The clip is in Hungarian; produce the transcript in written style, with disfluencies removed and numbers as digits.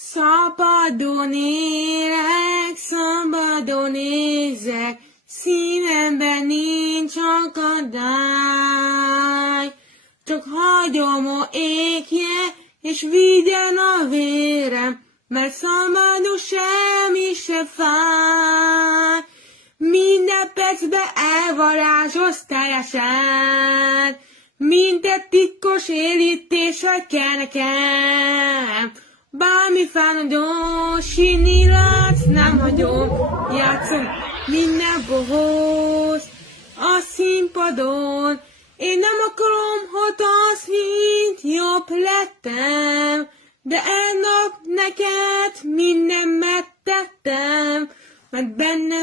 Szabadon élek, szabadon érzek, szívemben nincs akadály. Csak hagyom, a égje, és vigyen a vérem, mert szabadon semmi se fáj. Minden percben elvarázsolsz teljesen, mint egy titkos élítésre kell nekem. Bármi fáradó, sínni látsz, nem hagyom, játszom minden bohóc a színpadon. Én nem akarom, hogy az hint, jobb lettem, de egy nap neked minden megtettem, mert benne